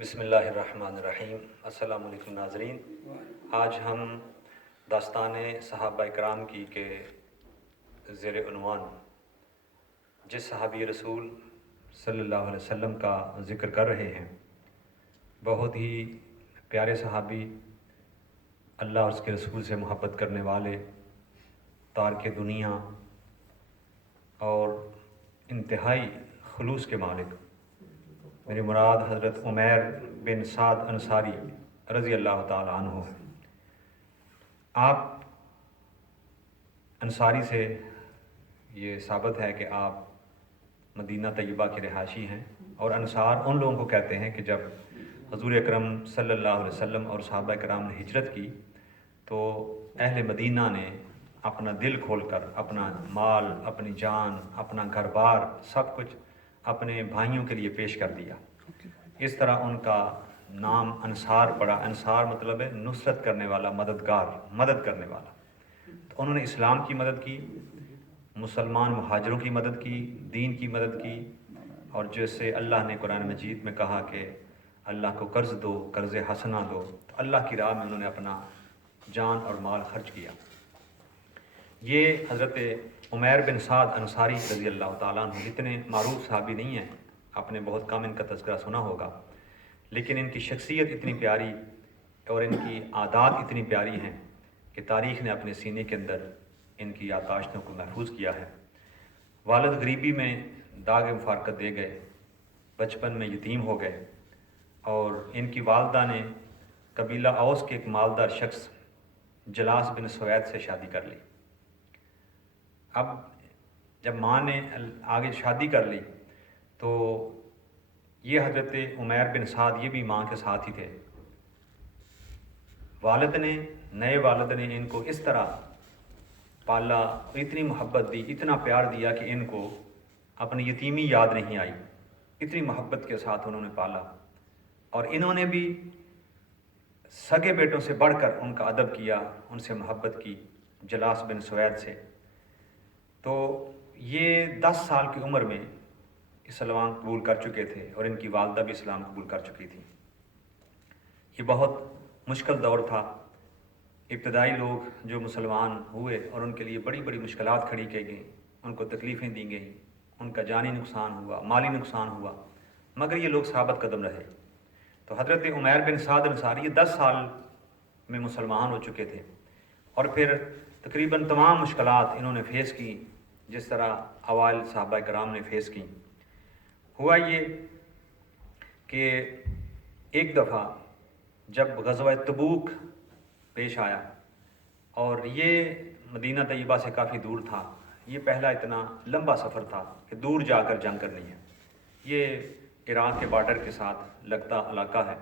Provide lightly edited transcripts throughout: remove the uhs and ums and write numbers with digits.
بسم اللہ الرحمن الرحیم۔ السلام علیکم ناظرین۔ آج ہم داستان صحابہ کرام کی کے زیر عنوان جس صحابی رسول صلی اللہ علیہ وسلم کا ذکر کر رہے ہیں، بہت ہی پیارے صحابی، اللہ اور اس کے رسول سے محبت کرنے والے، تارک دنیا اور انتہائی خلوص کے مالک، میری مراد حضرت عمیر بن سعد انصاری رضی اللہ تعالی عنہ۔ آپ انصاری سے یہ ثابت ہے کہ آپ مدینہ طیبہ کے رہائشی ہیں، اور انصار ان لوگوں کو کہتے ہیں کہ جب حضور اکرم صلی اللہ علیہ وسلم اور صحابہ کرام نے ہجرت کی تو اہل مدینہ نے اپنا دل کھول کر اپنا مال، اپنی جان، اپنا گھر بار، سب کچھ اپنے بھائیوں کے لیے پیش کر دیا۔ اس طرح ان کا نام انصار پڑا۔ انصار مطلب ہے نصرت کرنے والا، مددگار، مدد کرنے والا۔ تو انہوں نے اسلام کی مدد کی، مسلمان مہاجروں کی مدد کی، دین کی مدد کی، اور جیسے اللہ نے قرآن مجید میں کہا کہ اللہ کو قرض دو، قرض حسنہ دو، تو اللہ کی راہ میں انہوں نے اپنا جان اور مال خرچ کیا۔ یہ حضرت عمیر بن سعد انصاری رضی اللہ تعالیٰ عنہ اتنے معروف صحابی نہیں ہیں، آپ نے بہت کم ان کا تذکرہ سنا ہوگا، لیکن ان کی شخصیت اتنی پیاری اور ان کی عادات اتنی پیاری ہیں کہ تاریخ نے اپنے سینے کے اندر ان کی یادداشتوں کو محفوظ کیا ہے۔ والد غریبی میں داغ مفارقت دے گئے، بچپن میں یتیم ہو گئے، اور ان کی والدہ نے قبیلہ اوس کے ایک مالدار شخص جلاس بن سوید سے شادی کر لی۔ اب جب ماں نے آگے شادی کر لی تو یہ حضرت عمیر بن سعد یہ بھی ماں کے ساتھ ہی تھے۔ والد نے، نئے والد نے ان کو اس طرح پالا، اتنی محبت دی، اتنا پیار دیا کہ ان کو اپنی یتیمی یاد نہیں آئی، اتنی محبت کے ساتھ انہوں نے پالا، اور انہوں نے بھی سگے بیٹوں سے بڑھ کر ان کا ادب کیا، ان سے محبت کی، جلاس بن سوید سے۔ تو یہ 10 سال کی عمر میں اسلام قبول کر چکے تھے، اور ان کی والدہ بھی اسلام قبول کر چکی تھی۔ یہ بہت مشکل دور تھا۔ ابتدائی لوگ جو مسلمان ہوئے اور ان کے لیے بڑی بڑی مشکلات کھڑی کی گئیں، ان کو تکلیفیں دی گئیں، ان کا جانی نقصان ہوا، مالی نقصان ہوا، مگر یہ لوگ ثابت قدم رہے۔ تو حضرت عمیر بن سعد انصاری یہ 10 سال میں مسلمان ہو چکے تھے، اور پھر تقریباً تمام مشکلات انہوں نے فیس کی جس طرح اوائل صحابہ کرام نے فیس کی۔ ہوا یہ کہ ایک دفعہ جب غزوہ تبوک پیش آیا، اور یہ مدینہ طیبہ سے کافی دور تھا، یہ پہلا اتنا لمبا سفر تھا کہ دور جا کر جنگ کرنی ہے، یہ عراق کے بارڈر کے ساتھ لگتا علاقہ ہے۔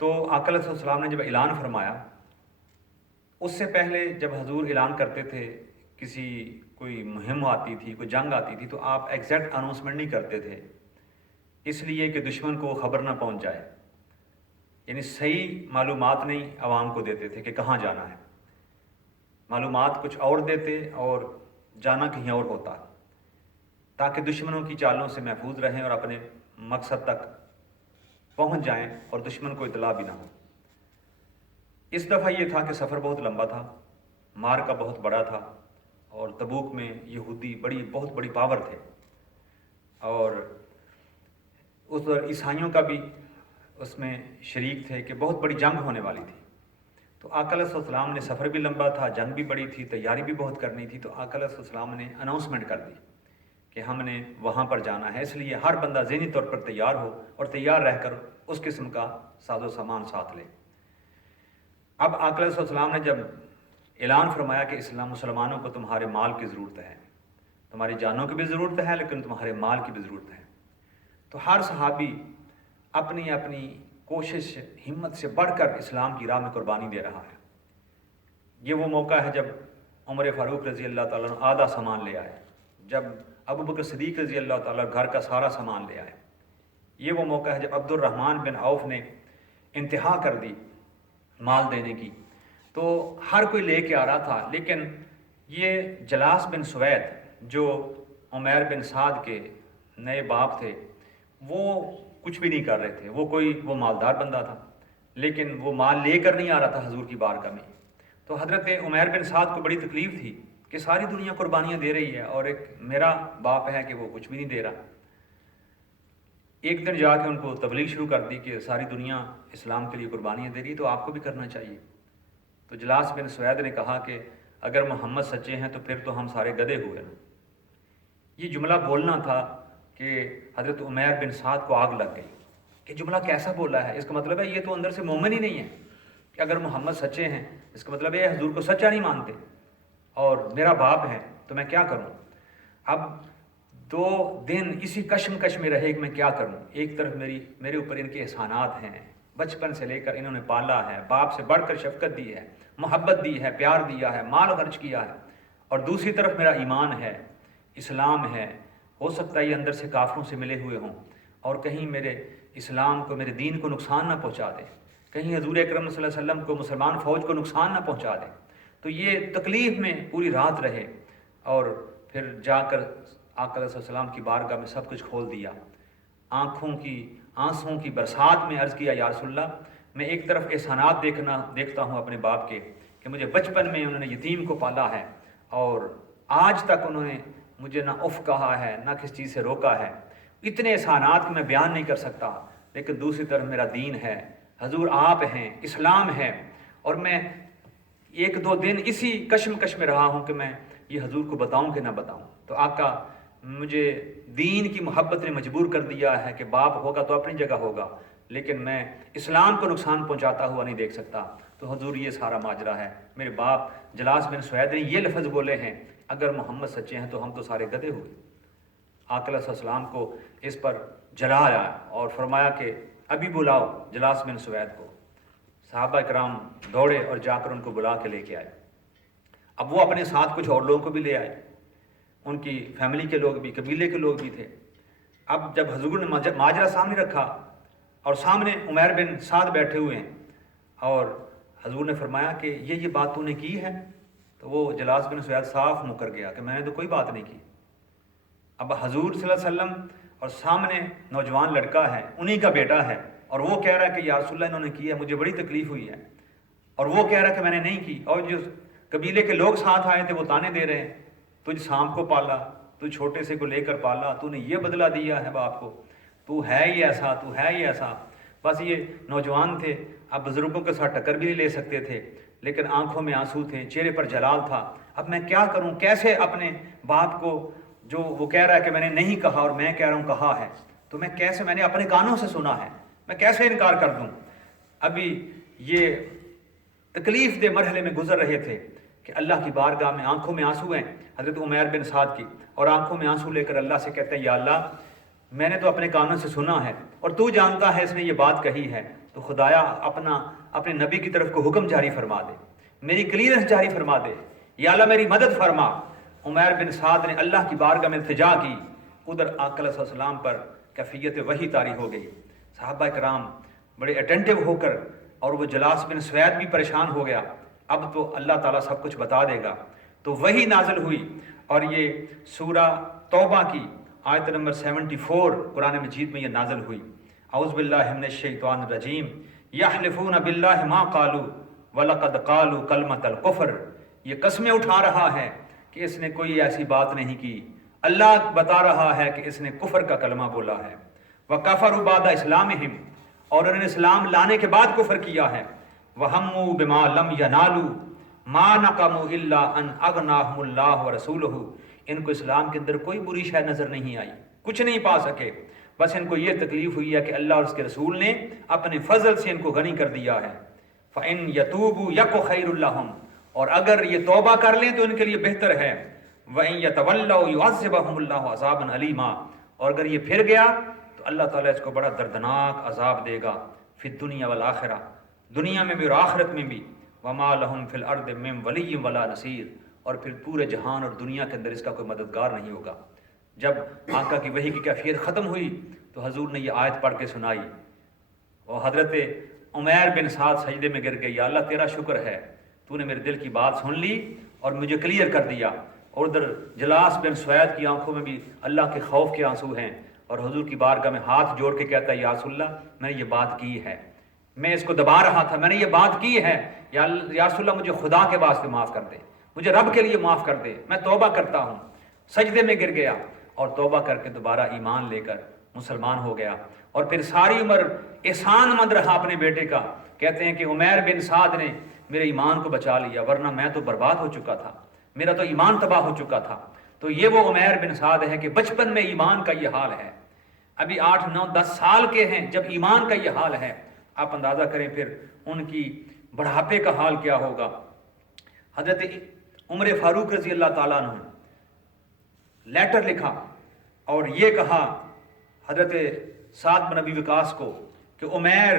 تو آقا علیہ السلام نے جب اعلان فرمایا، اس سے پہلے جب حضور اعلان کرتے تھے، کسی کوئی مہم آتی تھی، کوئی جنگ آتی تھی، تو آپ ایگزیکٹ اناؤنسمنٹ نہیں کرتے تھے، اس لیے کہ دشمن کو خبر نہ پہنچ جائے، یعنی صحیح معلومات نہیں عوام کو دیتے تھے کہ کہاں جانا ہے، معلومات کچھ اور دیتے اور جانا کہیں اور ہوتا، تاکہ دشمنوں کی چالوں سے محفوظ رہیں اور اپنے مقصد تک پہنچ جائیں اور دشمن کو اطلاع بھی نہ ہو۔ اس دفعہ یہ تھا کہ سفر بہت لمبا تھا، مارکا بہت بڑا تھا، اور تبوک میں یہودی بہت بڑی پاور تھے، اور اس عیسائیوں کا بھی اس میں شریک تھے کہ بہت بڑی جنگ ہونے والی تھی۔ تو آقا علیہ السلام نے، سفر بھی لمبا تھا، جنگ بھی بڑی تھی، تیاری بھی بہت کرنی تھی، تو آقا علیہ السلام نے اناؤنسمنٹ کر دی کہ ہم نے وہاں پر جانا ہے، اس لیے ہر بندہ ذہنی طور پر تیار ہو اور تیار رہ کر اس قسم کا ساز و سامان ساتھ لے۔ اب آقا علیہ السلام نے جب اعلان فرمایا کہ مسلمانوں کو تمہارے مال کی ضرورت ہے، تمہاری جانوں کی بھی ضرورت ہے لیکن تمہارے مال کی بھی ضرورت ہے، تو ہر صحابی اپنی اپنی کوشش، ہمت سے بڑھ کر اسلام کی راہ میں قربانی دے رہا ہے۔ یہ وہ موقع ہے جب عمر فاروق رضی اللہ تعالیٰ عنہ آدھا سامان لے آئے، جب ابو بکر صدیق رضی اللہ تعالیٰ گھر کا سارا سامان لے آئے۔ یہ وہ موقع ہے جب عبد الرحمن بن عوف نے انتہا کر دی مال دینے کی، تو ہر کوئی لے کے آ رہا تھا، لیکن یہ جلاس بن سوید جو عمیر بن سعد کے نئے باپ تھے، وہ کچھ بھی نہیں کر رہے تھے، وہ مالدار بندہ تھا، لیکن وہ مال لے کر نہیں آ رہا تھا حضور کی بارگاہ میں۔ تو حضرت عمیر بن سعد کو بڑی تکلیف تھی کہ ساری دنیا قربانیاں دے رہی ہے اور ایک میرا باپ ہے کہ وہ کچھ بھی نہیں دے رہا۔ ایک دن جا کے ان کو تبلیغ شروع کر دی کہ ساری دنیا اسلام کے لیے قربانیاں دے رہی ہے تو آپ کو بھی کرنا چاہیے۔ تو جلاس بن سوید نے کہا کہ اگر محمد سچے ہیں تو پھر تو ہم سارے گدھے ہوئے نا۔ یہ جملہ بولنا تھا کہ حضرت عمیر بن سعد کو آگ لگ گئی کہ جملہ کیسا بولا ہے، اس کا مطلب ہے یہ تو اندر سے مومن ہی نہیں ہے کہ اگر محمد سچے ہیں اس کا مطلب ہے حضور کو سچا نہیں مانتے اور میرا باپ ہے تو میں کیا کروں۔ اب 2 دن اسی کشمکش میں رہے کہ میں کیا کروں۔ ایک طرف میرے اوپر ان کے احسانات ہیں، بچپن سے لے کر انہوں نے پالا ہے، باپ سے بڑھ کر شفقت دی ہے، محبت دی ہے، پیار دیا ہے، مال خرچ کیا ہے، اور دوسری طرف میرا ایمان ہے، اسلام ہے۔ ہو سکتا ہے یہ اندر سے کافروں سے ملے ہوئے ہوں اور کہیں میرے اسلام کو، میرے دین کو نقصان نہ پہنچا دے، کہیں حضور اکرم صلی اللہ علیہ وسلم کو، مسلمان فوج کو نقصان نہ پہنچا دے۔ تو یہ تکلیف میں پوری رات رہے اور پھر جا کر آقا علیہ السلام کی بارگاہ میں سب کچھ کھول دیا، آنسوں کی برسات میں عرض کیا یا رسول اللہ، میں ایک طرف احسانات دیکھتا ہوں اپنے باپ کے کہ مجھے بچپن میں انہوں نے یتیم کو پالا ہے اور آج تک انہوں نے مجھے نہ اف کہا ہے نہ کسی چیز سے روکا ہے، اتنے احسانات کہ میں بیان نہیں کر سکتا۔ لیکن دوسری طرف میرا دین ہے، حضور آپ ہیں، اسلام ہے، اور میں 1-2 دن اسی کشمکش میں رہا ہوں کہ میں یہ حضور کو بتاؤں کہ نہ بتاؤں۔ تو آقا مجھے دین کی محبت نے مجبور کر دیا ہے کہ باپ ہوگا تو اپنی جگہ ہوگا، لیکن میں اسلام کو نقصان پہنچاتا ہوا نہیں دیکھ سکتا۔ تو حضور یہ سارا ماجرا ہے۔ میرے باپ جلاس بن سوید نے یہ لفظ بولے ہیں، اگر محمد سچے ہیں تو ہم تو سارے گدھے ہوئے۔ آقا علیہ السلام کو اس پر جلا آیا اور فرمایا کہ ابھی بلاؤ جلاس بن سوید کو۔ صحابہ کرام دوڑے اور جا کر ان کو بلا کے لے کے آئے۔ اب وہ اپنے ساتھ کچھ اور لوگوں کو بھی لے آئے، ان کی فیملی کے لوگ بھی، قبیلے کے لوگ بھی تھے۔ اب جب حضور نے ماجرا سامنے رکھا اور سامنے عمیر بن سعد بیٹھے ہوئے ہیں اور حضور نے فرمایا کہ یہ بات تو نے کی ہے، تو وہ جلاس بن سوید صاف مکر گیا کہ میں نے تو کوئی بات نہیں کی۔ اب حضور صلی اللہ علیہ وسلم اور سامنے نوجوان لڑکا ہے، انہی کا بیٹا ہے، اور وہ کہہ رہا ہے کہ یا رسول اللہ انہوں نے کی ہے، مجھے بڑی تکلیف ہوئی ہے، اور وہ کہہ رہا ہے کہ میں نے نہیں کی، اور جو قبیلے کے لوگ ساتھ آئے تھے وہ تانے دے رہے ہیں، تجھ سانپ کو پالا، تو چھوٹے سے کو لے کر پالا، تو نے یہ بدلہ دیا ہے باپ کو، تو ہے ہی ایسا، تو ہے ہی ایسا۔ بس یہ نوجوان تھے، اب بزرگوں کے ساتھ ٹکر بھی نہیں لے سکتے تھے، لیکن آنکھوں میں آنسو تھے، چہرے پر جلال تھا۔ اب میں کیا کروں، کیسے اپنے باپ کو، جو وہ کہہ رہا ہے کہ میں نے نہیں کہا اور میں کہہ رہا ہوں کہا ہے، تو میں کیسے، میں نے اپنے کانوں سے سنا ہے، میں کیسے انکار کر دوں۔ ابھی یہ تکلیف دہ مرحلے میں گزر رہے تھے کہ اللہ کی بارگاہ میں آنکھوں میں آنسو ہیں حضرت عمیر بن سعد کی، اور آنکھوں میں آنسو لے کر اللہ سے کہتے ہیں یا اللہ میں نے تو اپنے کانوں سے سنا ہے اور تو جانتا ہے اس نے یہ بات کہی ہے، تو خدایا اپنے نبی کی طرف کو حکم جاری فرما دے، میری کلیئرنس جاری فرما دے، یا اللہ میری مدد فرما۔ عمیر بن سعد نے اللہ کی بارگاہ میں التجا کی، ادھر آقا علیہ السلام پر کیفیت وحی طاری ہو گئی۔ صحابہ کرام بڑے اٹینٹو ہو کر، اور وہ جلاس بن سوید بھی پریشان ہو گیا، اب تو اللہ تعالیٰ سب کچھ بتا دے گا، تو وحی نازل ہوئی، اور یہ سورہ توبہ کی آیت نمبر 74 قرآن مجید میں یہ نازل ہوئی۔ اعوذ باللہ من الشیطان الرجیم، یحلفون باللہ ما قالوا وَلَقَدْ قَالُوا كَلْمَةَ الْكُفْرِ، یہ قسمیں اٹھا رہا ہے کہ اس نے کوئی ایسی بات نہیں کی، اللہ بتا رہا ہے کہ اس نے کفر کا کلمہ بولا ہے۔ وَكَفَرُوا بَعْدَ إِسْلَامِهِمْ، اور انہوں نے اسلام لانے کے بعد کفر کیا ہے۔ وَهَمُّوا بِمَا لَمْ يَنَالُوا مَا نَقَمُوا إِلَّا أَنْ أَغْنَاهُمُ اللَّهُ وَرَسُولُهُ، ان کو اسلام کے اندر کوئی بری شے نظر نہیں آئی، کچھ نہیں پا سکے، بس ان کو یہ تکلیف ہوئی ہے کہ اللہ اور اس کے رسول نے اپنے فضل سے ان کو غنی کر دیا ہے۔ فَإِنْ يَتُوبُوا يَكُ خَيْرٌ لَهُمْ، اور اگر یہ توبہ کر لیں تو ان کے لیے بہتر ہے۔ وَإِنْ يَتَوَلَّوْا يُعَذِّبْهُمُ اللَّهُ عَذَابًا أَلِيمًا، اور اگر یہ پھر گیا تو اللہ تعالیٰ اس کو بڑا دردناک عذاب دے گا، فی الدنیا والآخرہ، دنیا میں بھی اور آخرت میں بھی۔ وَمَا لَهُمْ فِي الْأَرْضِ مِنْ وَلِيٍّ وَلَا نَصِيرٍ، اور پھر پورے جہان اور دنیا کے اندر اس کا کوئی مددگار نہیں ہوگا۔ جب آقا کی وحی کی کیفیت ختم ہوئی تو حضور نے یہ آیت پڑھ کے سنائی، اور حضرت عمیر بن سعد سجدے میں گر گئے، یا اللہ تیرا شکر ہے، تو نے میرے دل کی بات سن لی اور مجھے کلیئر کر دیا۔ اور ادھر جلاس بن سوید کی آنکھوں میں بھی اللہ کے خوف کے آنسو ہیں، اور حضور کی بارگاہ میں ہاتھ جوڑ کے کہتا ہے یا رسول اللہ میں نے یہ بات کی ہے، میں اس کو دبا رہا تھا، میں نے یہ بات کی ہے، یا رسول اللہ مجھے خدا کے واسطے معاف کر دے، مجھے رب کے لیے معاف کر دے، میں توبہ کرتا ہوں۔ سجدے میں گر گیا اور توبہ کر کے دوبارہ ایمان لے کر مسلمان ہو گیا، اور پھر ساری عمر احسان مند رہا اپنے بیٹے کا۔ کہتے ہیں کہ عمیر بن سعد نے میرے ایمان کو بچا لیا، ورنہ میں تو برباد ہو چکا تھا، میرا تو ایمان تباہ ہو چکا تھا۔ تو یہ وہ عمیر بن سعد ہے کہ بچپن میں ایمان کا یہ حال ہے، ابھی 8 9 10 سال کے ہیں جب ایمان کا یہ حال ہے، آپ اندازہ کریں پھر ان کی بڑھاپے کا حال کیا ہوگا۔ حضرت عمر فاروق رضی اللہ تعالیٰ عنہ لیٹر لکھا اور یہ کہا حضرت سعد بن ابی وقاص کو کہ عمیر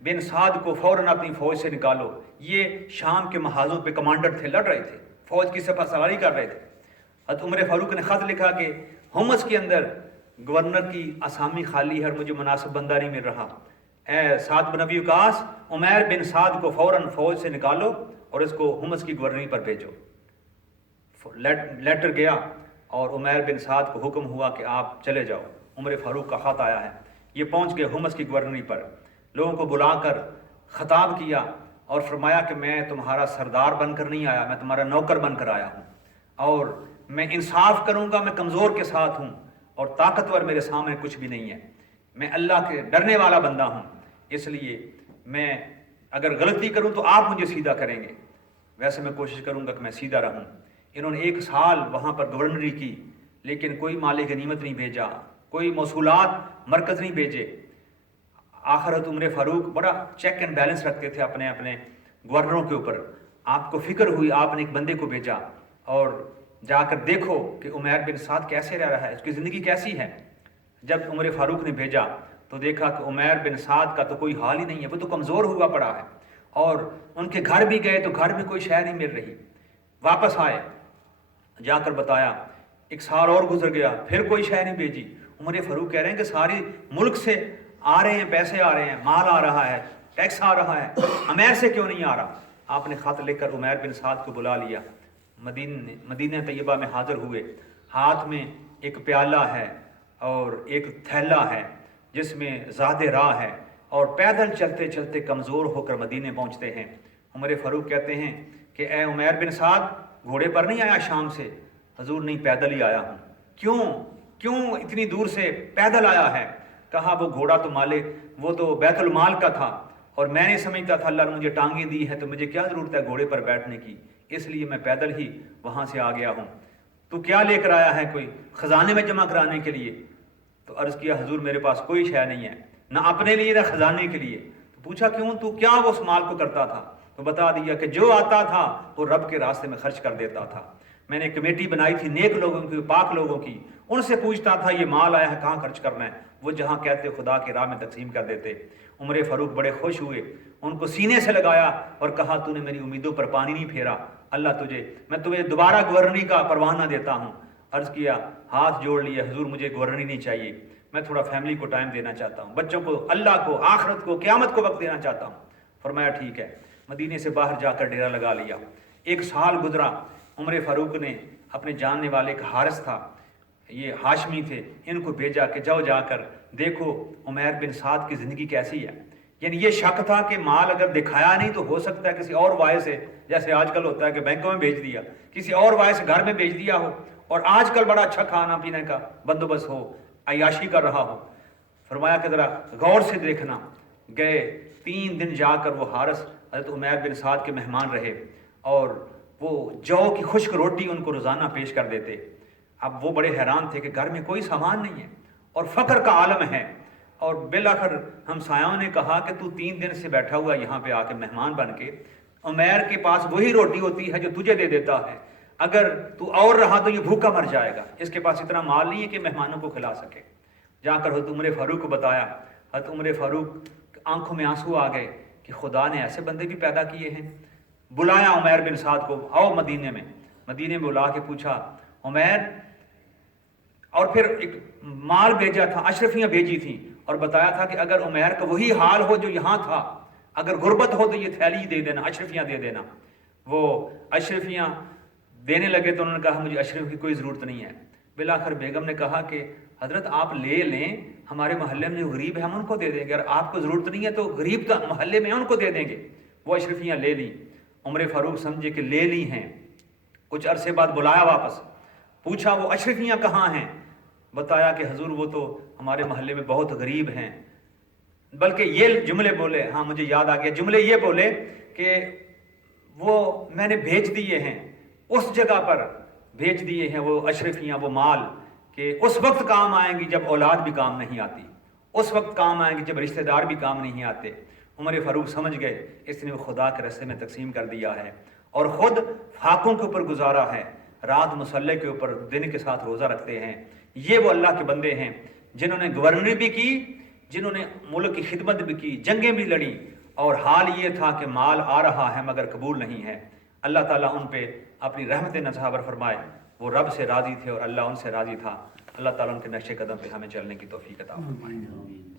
بن سعد کو فوراً اپنی فوج سے نکالو۔ یہ شام کے محاذوں پہ کمانڈر تھے، لڑ رہے تھے، فوج کی سپہ سالاری کر رہے تھے۔ حضرت عمر فاروق نے خط لکھا کہ حمص کے اندر گورنر کی اسامی خالی ہے اور مجھے مناسب بندہ نہیں مل رہا، اے سعد بن ابی وقاص عمیر بن سعد کو فوراً فوج سے نکالو اور اس کو حمص کی گورنری پر بھیجو۔ لیٹر گیا اور عمیر بن سعد کو حکم ہوا کہ آپ چلے جاؤ، عمر فاروق کا خط آیا ہے۔ یہ پہنچ گئے حمص کی گورنری پر، لوگوں کو بلا کر خطاب کیا اور فرمایا کہ میں تمہارا سردار بن کر نہیں آیا، میں تمہارا نوکر بن کر آیا ہوں، اور میں انصاف کروں گا، میں کمزور کے ساتھ ہوں اور طاقتور میرے سامنے کچھ بھی نہیں ہے، میں اللہ کے ڈرنے والا بندہ ہوں، اس لیے میں اگر غلطی کروں تو آپ مجھے سیدھا کریں گے، ویسے میں کوشش کروں گا کہ میں سیدھا رہوں۔ انہوں نے 1 سال وہاں پر گورنری کی، لیکن کوئی مال غنیمت نہیں بھیجا، کوئی موصولات مرکز نہیں بھیجے۔ آخرت عمر فاروق بڑا چیک اینڈ بیلنس رکھتے تھے اپنے گورنروں کے اوپر۔ آپ کو فکر ہوئی، آپ نے ایک بندے کو بھیجا اور جا کر دیکھو کہ عمیر بن سعد کیسے رہ رہا ہے، اس کی زندگی کیسی ہے۔ جب عمر فاروق نے بھیجا تو دیکھا کہ عمیر بن سعد کا تو کوئی حال ہی نہیں ہے، وہ تو کمزور ہوا پڑا ہے، اور ان کے گھر بھی گئے تو گھر میں کوئی شے نہیں مل رہی۔ واپس آئے، جا کر بتایا، 1 سال اور گزر گیا، پھر کوئی شے نہیں بھیجی۔ عمر فاروق کہہ رہے ہیں کہ ساری ملک سے آ رہے ہیں، پیسے آ رہے ہیں، مال آ رہا ہے، ٹیکس آ رہا ہے، عمیر سے کیوں نہیں آ رہا؟ آپ نے خط لکھ کر عمیر بن سعد کو بلا لیا، مدینہ طیبہ میں حاضر ہوئے، ہاتھ میں ایک پیالہ ہے اور ایک تھیلا ہے جس میں زاد راہ ہے، اور پیدل چلتے چلتے کمزور ہو کر مدینے پہنچتے ہیں۔ عمر فاروق کہتے ہیں کہ اے عمیر بن سعد، گھوڑے پر نہیں آیا شام سے؟ حضور نہیں، پیدل ہی آیا ہوں۔ کیوں اتنی دور سے پیدل آیا ہے؟ کہا وہ گھوڑا تو وہ تو بیت المال کا تھا، اور میں نہیں سمجھتا تھا اللہ نے مجھے ٹانگیں دی ہے تو مجھے کیا ضرورت ہے گھوڑے پر بیٹھنے کی، اس لیے میں پیدل ہی وہاں سے آ گیا ہوں۔ تو کیا لے کر آیا ہے؟ کوئی خزانے میں جمع کرانے کے لیے؟ تو عرض کیا حضور میرے پاس کوئی شے نہیں ہے، نہ اپنے لیے نہ خزانے کے لیے۔ تو پوچھا کیوں، تو کیا وہ اس مال کو کرتا تھا؟ تو بتا دیا کہ جو آتا تھا وہ رب کے راستے میں خرچ کر دیتا تھا۔ میں نے کمیٹی بنائی تھی نیک لوگوں کی، پاک لوگوں کی، ان سے پوچھتا تھا یہ مال آیا ہے کہاں خرچ کرنا ہے، وہ جہاں کہتے خدا کی راہ میں تقسیم کر دیتے۔ عمر فاروق بڑے خوش ہوئے، ان کو سینے سے لگایا اور کہا تو نے میری امیدوں پر پانی نہیں پھیرا، اللہ میں تمہیں دوبارہ گورنری کا پروانہ دیتا ہوں۔ عرض کیا، ہاتھ جوڑ لیے، حضور مجھے گورنری نہیں چاہیے، میں تھوڑا فیملی کو ٹائم دینا چاہتا ہوں، بچوں کو، اللہ کو، آخرت کو، قیامت کو وقت دینا چاہتا ہوں۔ فرمایا ٹھیک ہے۔ مدینے سے باہر جا کر ڈیرا لگا لیا۔ 1 سال گزرا، عمر فاروق نے اپنے جاننے والے ایک حارث تھا، یہ ہاشمی تھے، ان کو بھیجا کہ جاؤ جا کر دیکھو عمیر بن سعد کی زندگی کیسی ہے۔ یعنی یہ شک تھا کہ مال اگر دکھایا نہیں تو ہو سکتا ہے کسی اور وائے سے، جیسے آج کل ہوتا ہے کہ بینکوں میں بھیج دیا، کسی اور وائے سے گھر میں بھیج دیا ہو، اور آج کل بڑا اچھا کھانا پینے کا بندوبست ہو، عیاشی کر رہا ہو۔ فرمایا کہ ذرا غور سے دیکھنا۔ گئے، 3 دن جا کر وہ حارث حضرت عمیر بن سعد کے مہمان رہے، اور وہ جو کی خشک روٹی ان کو روزانہ پیش کر دیتے۔ اب وہ بڑے حیران تھے کہ گھر میں کوئی سامان نہیں ہے اور فقر کا عالم ہے، اور بالآخر ہمسایوں نے کہا کہ تو 3 دن سے بیٹھا ہوا یہاں پہ آ کے مہمان بن کے، عمیر کے پاس وہی روٹی ہوتی ہے جو تجھے دے دیتا ہے، اگر تو اور رہا تو یہ بھوکا مر جائے گا، اس کے پاس اتنا مال نہیں ہے کہ مہمانوں کو کھلا سکے۔ جا کر حضرت عمر فاروق کو بتایا، حضرت عمر فاروق آنکھوں میں آنسو آ گئے کہ خدا نے ایسے بندے بھی پیدا کیے ہیں۔ بلایا عمیر بن سعد کو، آؤ مدینے میں بلا کے پوچھا عمیر، اور پھر ایک مال بھیجا تھا، اشرفیاں بھیجی تھیں، اور بتایا تھا کہ اگر عمیر کا وہی حال ہو جو یہاں تھا، اگر غربت ہو تو یہ تھیلی دے دینا، اشرفیاں دے دینا۔ وہ اشرفیاں دینے لگے تو انہوں نے کہا مجھے اشرف کی کوئی ضرورت نہیں ہے۔ بالآخر بیگم نے کہا کہ حضرت آپ لے لیں، ہمارے محلے میں جو غریب ہے ہم ان کو دے دیں گے، اگر آپ کو ضرورت نہیں ہے تو غریب کا محلے میں ان کو دے دیں گے۔ وہ اشرفیاں لے لیں۔ عمر فاروق سمجھے کہ لے لی ہیں، کچھ عرصے بعد بلایا واپس، پوچھا وہ اشرفیاں کہاں ہیں؟ بتایا کہ حضور وہ تو ہمارے محلے میں بہت غریب ہیں، بلکہ یہ جملے بولے، ہاں مجھے یاد آ گیا، جملے یہ بولے کہ وہ میں نے بھیج دیے ہیں، اس جگہ پر بھیج دیے ہیں وہ اشرفیاں، وہ مال، کہ اس وقت کام آئیں گی جب اولاد بھی کام نہیں آتی، اس وقت کام آئیں گی جب رشتہ دار بھی کام نہیں آتے۔ عمر فاروق سمجھ گئے اس نے وہ خدا کے رستے میں تقسیم کر دیا ہے، اور خود فاقوں کے اوپر گزارا ہے، رات مصلح کے اوپر دن کے ساتھ روزہ رکھتے ہیں۔ یہ وہ اللہ کے بندے ہیں جنہوں نے گورنر بھی کی، جنہوں نے ملک کی خدمت بھی کی، جنگیں بھی لڑیں، اور حال یہ تھا کہ مال آ رہا ہے مگر قبول نہیں ہے۔ اللہ تعالیٰ ان پہ اپنی رحمت نثار فرمائے۔ وہ رب سے راضی تھے اور اللہ ان سے راضی تھا۔ اللہ تعالیٰ ان کے نقش قدم پہ ہمیں چلنے کی توفیق عطا فرمائے۔